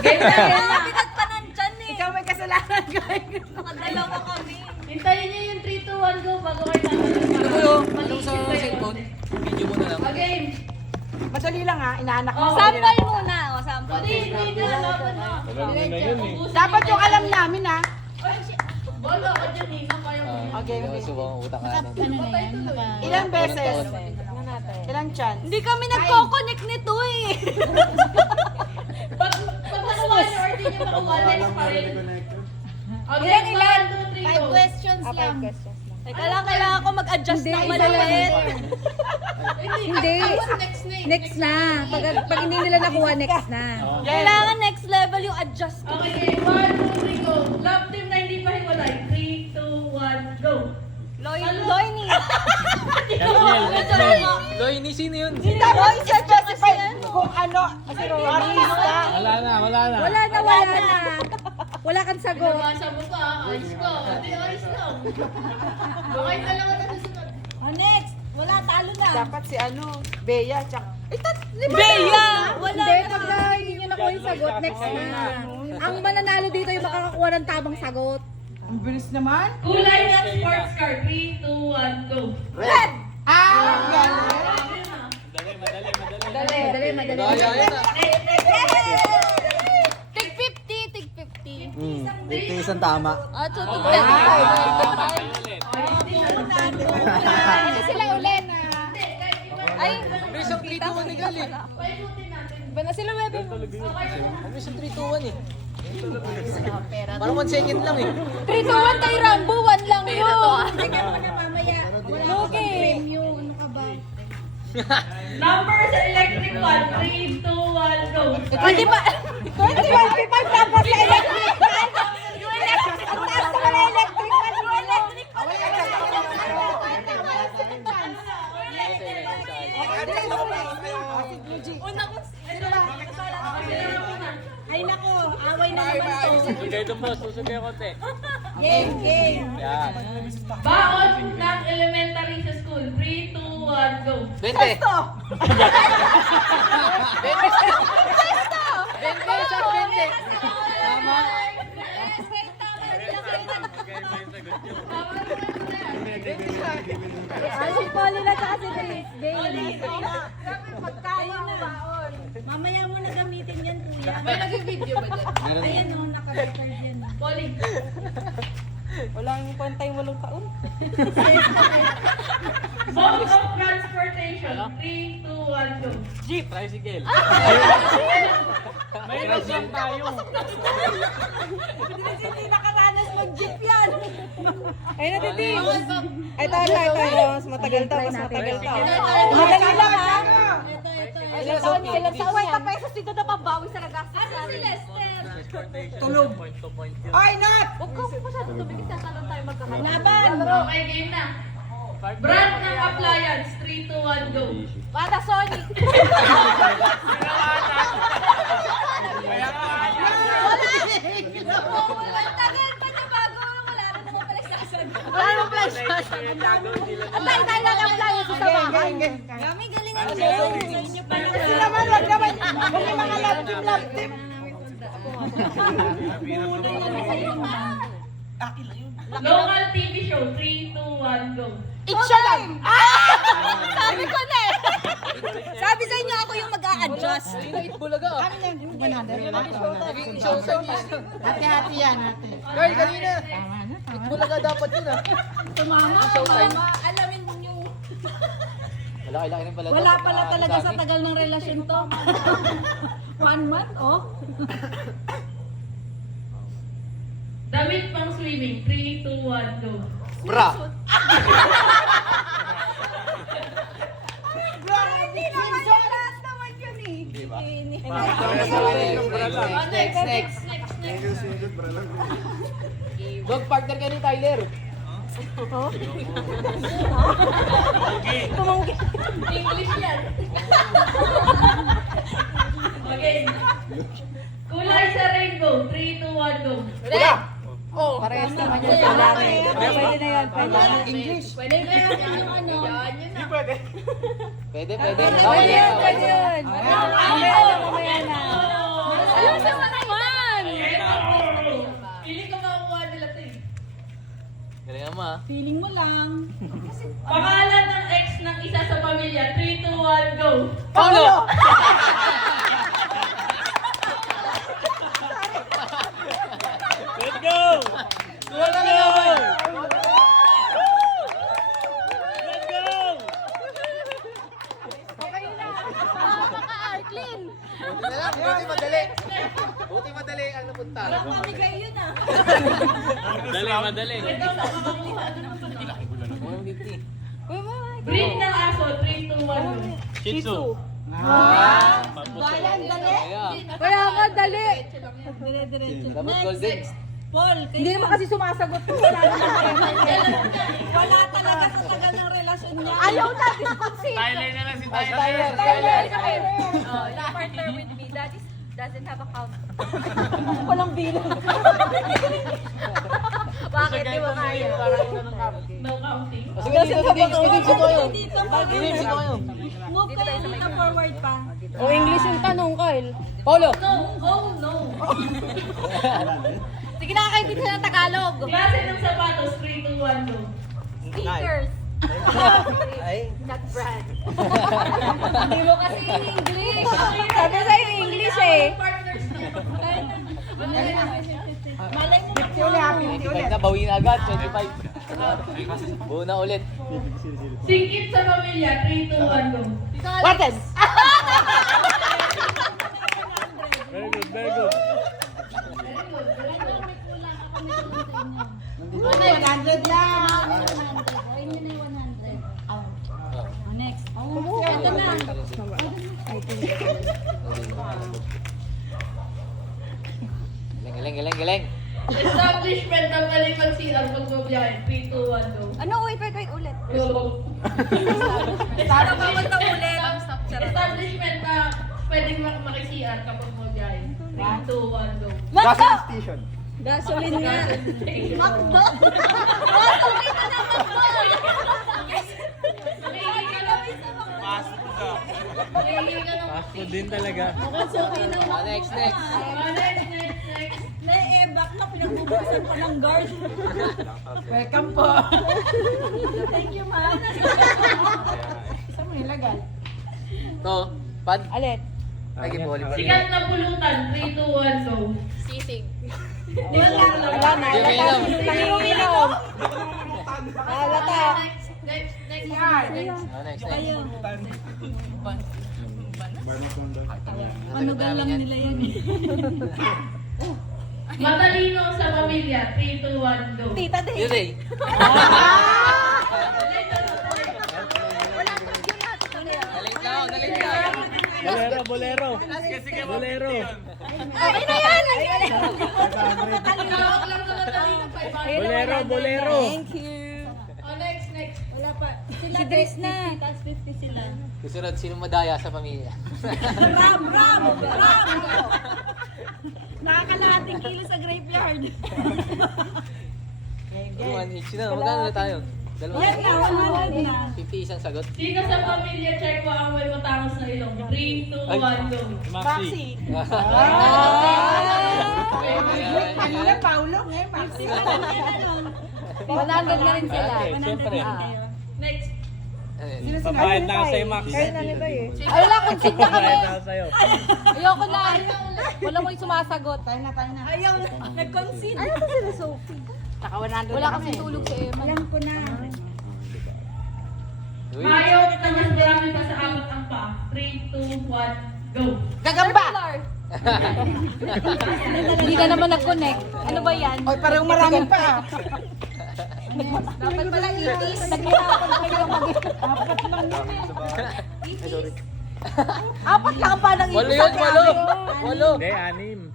Game na yan. Mabigat pa nandyan eh. Ikaw may kasalanan, guys. Nakadalawa kami. Hintayin niyo yung 3, 2, 1, go bago kayo tatanong. Ito ko yung sa cellphone. Video mo na lang. Game. Madali lang ha, inaanak mo. Sample muna. O, sample. Hindi na laban na. Dapat yung alam namin ha. Bala ka dyan eh. Nang kaya mo. Okay, okay. Subang utang ka natin. Ilang beses? Ilang chance? Hindi kami nagko-connect nito eh. Pag nakuha niyo or di niyo makuha, next pa rin. Ilan, ilan? 1, 2, 3, go. questions lang. Teka lang, kailangan ko mag-adjust ng malapit. Hindi. Next na. Pag hindi nila nakuha, next na. Kailangan next level yung adjust ko. Okay, 1, 2, 3, go. Love team na hindi pa hiwalay. 3, 2, 1, go. Loini. Loy, ni sino yun? Dapat i-specify kung ano. Kasi artista. Wala na. Wala na. Wala kang sagot. Nabasa mo pa, ayos ko. Hindi, ayos lang. Okay, dalawa na susunod. Next. Wala, talo na. Dapat si ano, Bea, tsaka. Bea! Wala Hindi, na. pag hindi nyo nakuha yung sagot, next na. Ang mananalo dito yung makakakuha ng tamang sagot. Ang bilis naman. Kulay ng sports car. 3, 2, 1, go. Red! Galing. Madali. Daya na. Tig 50, tig 50. Dito isang tama. Ah, tutug Sila ulit. Ay, Isang 3, 2, 1 ni Gal eh. Ba na sila webe? Isang 3, 2, 1 eh. Parang 1 second lang eh. 3, 2, 1 kay Rambo, 1 lang yun. Teka muna mamaya. Logi. Ano ka ba? Number sa electric one. 3, 2, 1, go. Hindi ba? 25 tapos sa electric. Yung electric. Ang taas na wala electric man. Yung electric. Una ko. Ay nako, away na naman to. Bigay itong boss, susugay ko konti. Game. Yan. Baon ng elementary sa school. 3, 2, 1, go. 20. Testo! 20. Tama. Si Polly na tsaka si Grace. Game. Mamaya mo na gamitin yan, kuya. May nag-video ba dyan? Meron Ayan o, naka-record yan. Polly. Wala yung kwenta yung 8 taon. Mode of transportation. 3, 2, 1, go. Jeep. Tricycle. May lang tayo. Hindi nakaranas mag-jeep yan. Ay, natiti. Ay, tayo. Mas matagal to. Madali lang ha. Ilang taon niya? Ilang taon 50 pesos dito na pambawi sa nagastos namin. Tulog. Ay, not! Huwag ka masyado tumigil sa talon tayo magkakaroon. Laban. Okay, game na. Brand ng appliance. 3, 2, 1, go. Panasonic. Wala. Tagal pa niya bago. Wala na naman pala sasagot. Wala na pala sasagot. Atay, tayo na lang tayo sa tabahan. Kami galingan niyo. Sa inyo pa naman. Kasi naman, wag naman. Huwag yung mga love team. Local TV show. 3, 2, 1, go. Iksyon! Sabi ko na eh. Sabi sa inyo ako yung mag-a-adjust. Bulaga. Naging show sa Hati-hati yan, hati. Girl, kanina. Bulaga dapat yun ah. Mama, alamin mo yung... Laki-laki rin pala. Wala pala talaga sa tagal ng relasyon to. 1 month, oh. Damit pang swimming. 3, 2, 1, go. Bra. Hindi naman yung lahat naman yun eh. Di ba? Next. Dog partner ka ni Tyler. English yan. Okay. Kulay sa rainbow. 3, 2, 1, go. Parehas naman yung lalaki. Pwede na yan, pwede na. English. Pwede kaya yung ano? Yan na. Pwede. Pwede yun, pwede yun. Mamaya na. Ayun, sa mga Feeling mo lang. Pangalan ng ex ng isa sa pamilya. 3, 2, 1, go! Paulo! Let's go! Let's go! Let's go! Buti na lang, buti madali. Buti madali ang napunta. Mamigay yun ah. Madali, madali. Breed ng aso. 3, 2, 1, go! Shih Tzu. Bayan, dali. Kaya ka, dali. Dire-diretso. Dapat golden. Paul, Hindi naman kasi sumasagot ko. Wala naman. wala talaga sa tagal ng relasyon niya. Ayaw na, disconsi. Tyler na lang si Tyler. Tyler. Oh, the partner with me, that is doesn't have a count. Walang bilang. Bakit di mo kaya? No counting. Sige, dito kayo. Dito, Dito kayo. move kayo dito forward pa. O English yung tanong, Kyle. Paulo! No, oh no. Sige, nakakaintindihan ng Tagalog. Klase ng sapatos. 3, 2, 1, go! Sneakers. Ay. Not brand. Hindi mo kasi English. Sabi sa'yo English eh. Partners na. Malay mo. 25 na, bawi na agad. 25. Buo na ulit. Singkit sa pamilya. 3, 2, 1, go! Waten. Very good, very good. 100 lang. Next. Oh, ito na. Galing. Establishment ng palipag silang pagbabiyahe. 3, 2, 1, go! Ano? Wait ulit. Go! Para papunta ulit. Establishment na pwedeng makisiyan kapag magbiyahe. 3, 2, 1, go! Makdo! Station. Gasoline nga. Makdo! Nahihil ka ng Fast food din talaga. Next. Next. Back na pinagbubusan ko ng guard. Welcome po. Thank you, ma'am. Saan mo nilagay? To, pad. Alit. Lagi po ulit. Sikat na pulutan. 3, 2, 1, go! Wala na. Hindi umiinom. Hindi umiinom. Halata. Next. Next. Ano ba lang nila yan eh? Matalino sa pamilya. 3, 2, 1, go! Tita din. Yun eh. Galing lang. Bolero, bolero. Bolero. Okay na yan. Tawag lang sa matalino. Bolero, bolero. Thank you. Oh, next. Wala pa. Sila Si Grace na. Tapos 50 sila. Susunod, sino madaya sa pamilya? Ram! Nakakalahating kilo sa graveyard. 1 each na. Magkano na tayo? Dalawa. Yan na, 100 na. 50 isang sagot. Sino sa pamilya check mo ang may matangos na ilong? 3, 2, 1, go! Maxi. Kanina, Paulo, ngayon, Maxi. 100 na rin sila. Siyempre. Next. Pagbayad na ako sa'yo, Max. Ay, wala, concede na kami. Pagbayad na ako sa'yo. Ayoko na. Wala mo yung sumasagot. Ayaw, nag-concede. Ano ba sila, Sophie? Wala kasi tulog sa Emma. Alam ko na. Ayaw na mas marami pa sa apat ang pa. 3, 2, 1, go! Gagamba! Hindi ka naman nag-connect. Ano ba yan? Oy, parang marami pa. Dapat pala itis. Naghirapan kayo mag- Apat lang ang panang Walo yun, walo. Hindi, 6.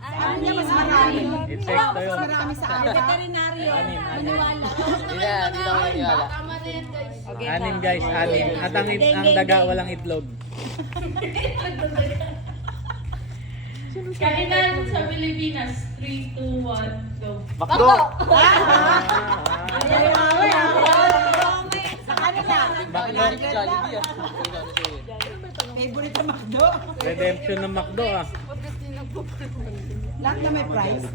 Ano niya, mas marami. It's 6 to yun. Marami sa akin. Veterinaryo. Maniwala. Hindi na ako naniniwala. Tama na yan, guys. 6 guys, 6. At ang daga walang itlog. Kainan sa Pilipinas. 3, 2, 1, go! Bakdo! Sa kanila. Jollibee ah. Favorite na McDo. Redemption ng McDo ah. Lahat na may price.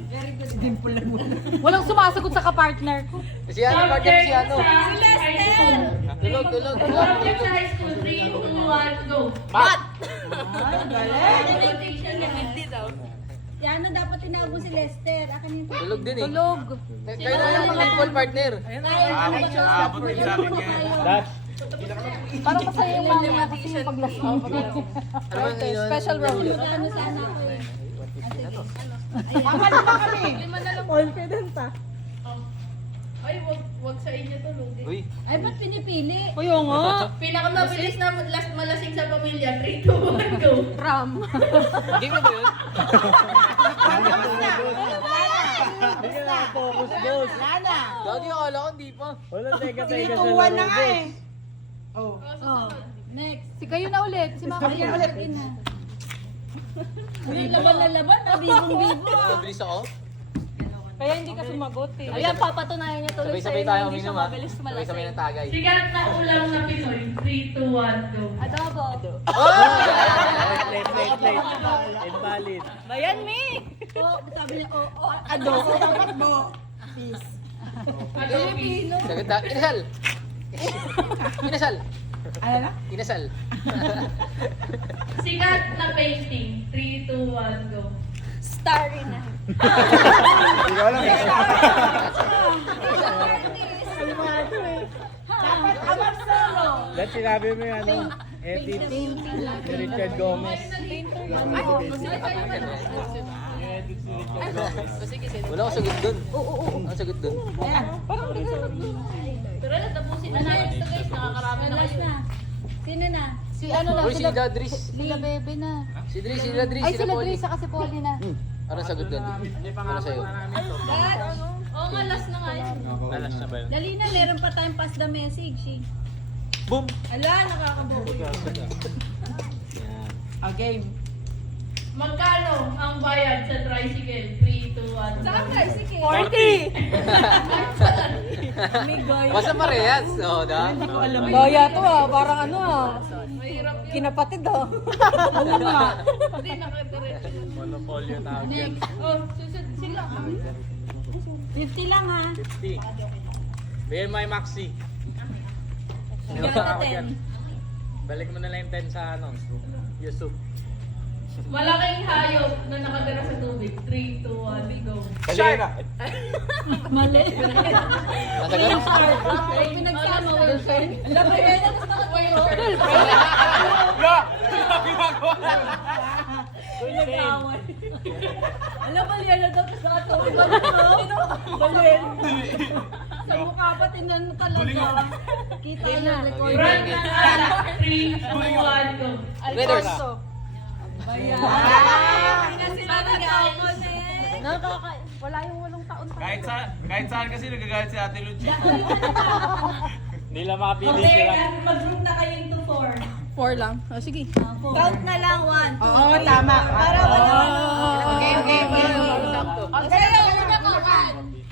Dimple lang muna. Walang sumasagot sa kapartner ko. Si ano, partner si ano. Si Lester! Tulog. Subject sa high school, 3, 2, 1, go. Mat! Rotation na. Yan na dapat tinabo si Lester. Akin yung Tulog din eh. Tulog. Kayo na lang mag-handball partner. Aabot din sa amin yan. Dash. Parang masaya yung mga kasi yung paglasing. Ano ba yun? Special round. ano sana ako eh. Tama na ba kami? Confident ah. Ay, wag sa inyo tulogin. Uy. Ay, ba't pinipili? Kuya nga. Pinakamabilis na last malasing sa pamilya, 3, 2, 1, go. Ram. Game na ba yun? Focus, boss. Lana. Dati akala ko hindi pa. Wala, teka. 3, 2, 1 na nga eh. Oh. Next. Si kayo na ulit. Si Mama. Ayan ulit. Laban na laban. Bibong-bibo. Mabilis ako. Kaya hindi ka sumagot eh. Ayan, papatunayan niya tuloy Sabay-sabay tayo uminom ha. Sabay-sabay ng tagay. Sigat na ulam na Pinoy, 3, 2, 1, go. Adobo. Late. Invalid. Bayan, Mi! Oh, sabi niya, oh. Adobo. Dapat mo. Peace. Filipino. Sagot na. Inasal! Inasal! Ano na? Inasal! Sigat na painting, 3, 2, 1, go. Starry na. Hindi ko alam eh. Dapat abang solo. Dahil sinabi mo yung ano, edit si Richard Gomez. Wala akong sagot dun. Ang sagot dun. Ayan. Pero natapusin na natin ito guys, nakakarami na Last kayo. na. Sino na? Si ano na, Uy, si Dadris. sila bebe na. Si Dris, sila Dris, Ay, sila sila Polly. Dre, saka si Polly na. Anong sagot dun? Ano sa'yo? Oo nga, last na nga yun. Alas na ba yun? Dali na, meron pa tayong pass the message eh. Boom! Ala, nakakabuko yun. Okay. Magkano ang bayad sa tricycle? 3, 2, 1, Saan go. tricycle? 40! Basta parehas. Oo, da? Hindi ko alam. Daya to ah, parang ano ah. Mahirap yun. Kinapatid ah. Hindi nakadiretso. Monopolio tawag yan. Oh, susod sila. 50 lang ha. 50. Bigyan mo yung Maxi. Gata 10. Balik mo na lang yung 10 sa ano, Yusuf. Malaking hayop na nakatira sa tubig. 3, 2, 1, go. Shark! Mali. Nasagot? Ay, pinagsama. Dolphin. Alam mo yun, tapos nakatayo. Pinag-away. Alam mo yan, tapos nakatayo. Balin. Sa mukha pa, tinan mo talaga. Kita na. Brand na ala. 3, 2, 1, go. Raiders. Ayan. Wala yung 8 taon pa. Kahit saan kasi nagagalit si Ate Lucia. Hindi lang makapili sila. Mag-group na kayo into 4. 4 lang. Oh, sige. Count na lang, 1. Oo, tama. Para wala. Okay. Sakto. Sa'yo, una ka,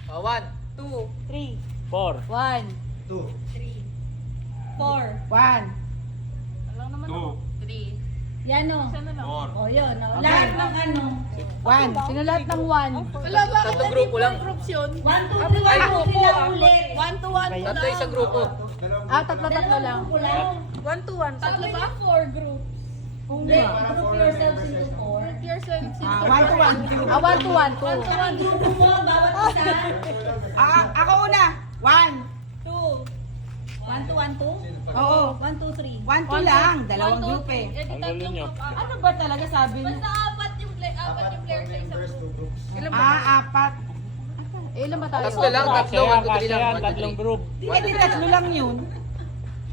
1. Oh, 1. 2, 3, 4. 1. 4. 1. 2, Yan o. 4. O yun. O. Lahat ng ano. 1. Sino lahat ng 1? Tatlong grupo lang. 1, 2, 3, 1 sila ulit. 1 to 1. Tatlo isang grupo. Ah, tatlo lang. 1 to 1. Tatlo ba? 4 groups. Hindi. Group yourselves into 4. Group yourselves into 1 to 1. Ah, 1 to 1. 1 to 1. Group mo, bawat isa. Ako una. 1. 2. 1 to 1, 2? Oo. 1, 2, 3. 1 to lang. Dalawang group eh. Ang gulo nyo. Ano ba talaga sabi mo? apat yung player sa isang group. 4. Eh, ilan ba tayo? Tatlo lang, tatlo. 1, 2, 3 lang. Yan, 1, 2, tatlong 3. group. Hindi, tatlo lang yun.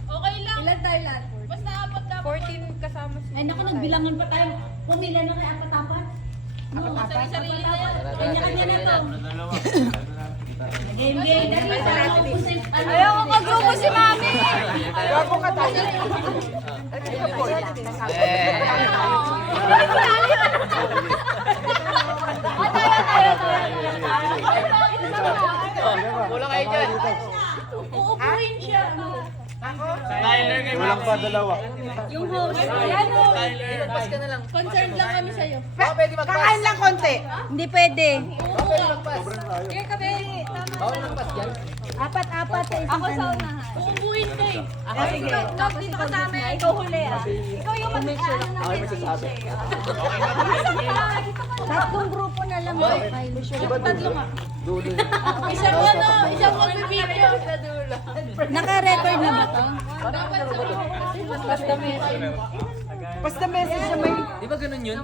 Okay lang. Ilan tayo lahat? Basta apat dapat. 14 kasama si... Ay naku, nagbilangan pa tayo. Pumila na kay apat-apat. Apat-apat. Sarili na yan. Kanya-kanya na to. Dalawa. Game, game. Dali, Ayaw ko kagrupo si Mami! Gago ka tayo. Kulang kayo dyan. Uupuin siya. Tyler kay Walang Maxi. dalawa. Yung host. Yan o. Pas ka na lang. Concerned lang kami sa'yo. Baka pwede magpas. Kakain lang konti. Hindi pwede. Baka pwede magpas. Kaya kami. Bawal magpas yan. Apat-apat sa isang Ako sa ano. unahan. Uubuin ka eh. Sige. Nog, dito ka sa amin. Ikaw huli ah. Ikaw yung mag-ano ng message. Tatlong grupo na lang. Tatlo nga. Isang ano, isang magbibigyo. Naka-record na ba to? Dapat sa Basta message na may Di ba ganun yun?